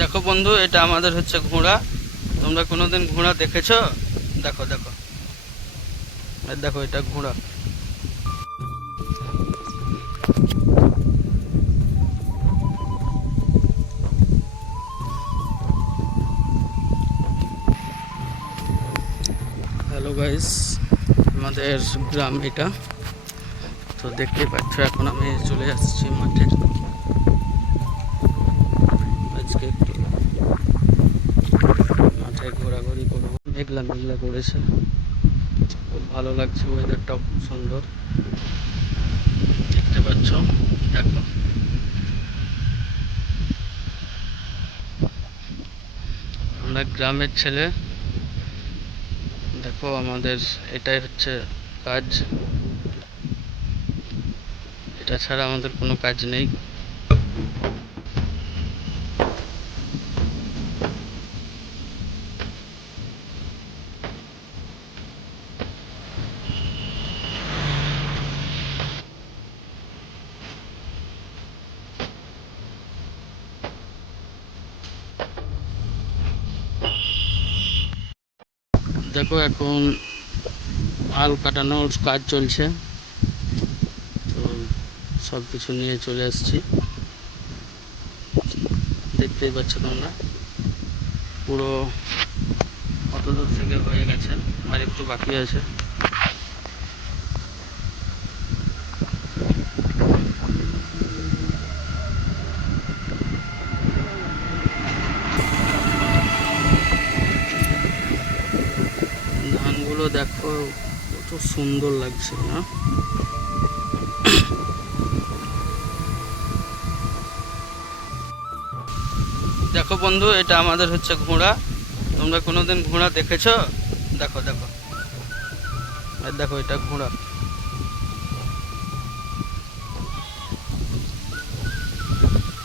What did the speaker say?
দেখো বন্ধু, এটা আমাদের হচ্ছে ঘোড়া। তোমরা কোনোদিন ঘোড়া দেখেছো? দেখো দেখো, এই দেখো, এটা ঘোড়া। হ্যালো গাইস, আমাদের গ্রাম এটা। তো দেখতেই পাচ্ছ, এখন আমি চলে আসছি মাঠে। আজকে একটু মাঠে ঘোরাঘুরি করবো। মেঘলা মেঘলা করেছে, খুব ভালো লাগছে, ওয়েদারটাও খুব সুন্দর। দেখতে পাচ্ছ, দেখো, আমরা গ্রামের ছেলে। দেখো, আমাদের এটাই হচ্ছে কাজ। এটা ছাড়া আমাদের কোনো কাজ নেই। দেখো, এখন আল কাটানোর কাজ চলছে। তো সব কিছু নিয়ে চলে আসছি, দেখতেই পাচ্ছ তোমরা। পুরো কত দূর থেকে হয়ে গেছে, আর একটু বাকি আছে। ধানগুলো দেখো, কত সুন্দর লাগছে না? দেখো বন্ধু, এটা আমাদের হচ্ছে ঘোড়া। তোমরা কোনোদিন ঘোড়া দেখেছো? দেখো দেখো, এই দেখো, এটা ঘোড়া।